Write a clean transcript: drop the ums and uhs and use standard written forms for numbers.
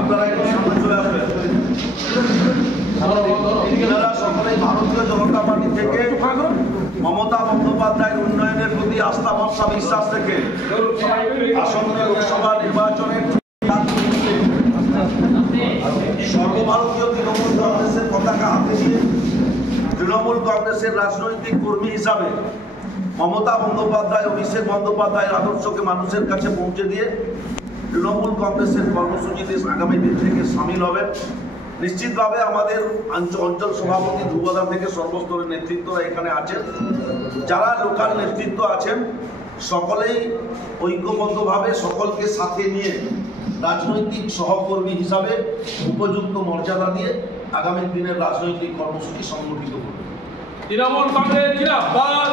আপনারা একটু সামনে চলে আসবেন। সকলেই ভারতীয় জনতা পার্টি থেকে মমতা বন্দ্যোপাধ্যায়ের উন্নয়নের প্রতি আস্থা ভরসা বিশ্বাস রেখে আসন্ন লোকসভা নির্বাচনের সর্বভারতীয় তৃণমূল কংগ্রেসের পতাকা হাতে নিয়ে তৃণমূল কংগ্রেসের রাজনৈতিক কর্মী হিসাবে মমতা বন্দ্যোপাধ্যায়, অভিষেক বন্দ্যোপাধ্যায়ের আদর্শকে মানুষের কাছে পৌঁছে দিয়ে তৃণমূল কংগ্রেসের কর্মসূচিতে আগামী দিন থেকে সামিল হবে। নিশ্চিতভাবে আমাদের অঞ্চল সভাপতি ধ্রুবদা থেকে সর্বস্তরের নেতৃত্বরা এখানে আছেন। যারা লোকাল নেতৃত্ব আছেন সকলেই ঐক্যবদ্ধভাবে সকলকে সাথে নিয়ে রাজনৈতিক সহকর্মী হিসাবে উপযুক্ত মর্যাদা দিয়ে আগামী দিনের রাজনৈতিক কর্মসূচি সংগঠিত করবে। তৃণমূল কংগ্রেস জিন্দাবাদ।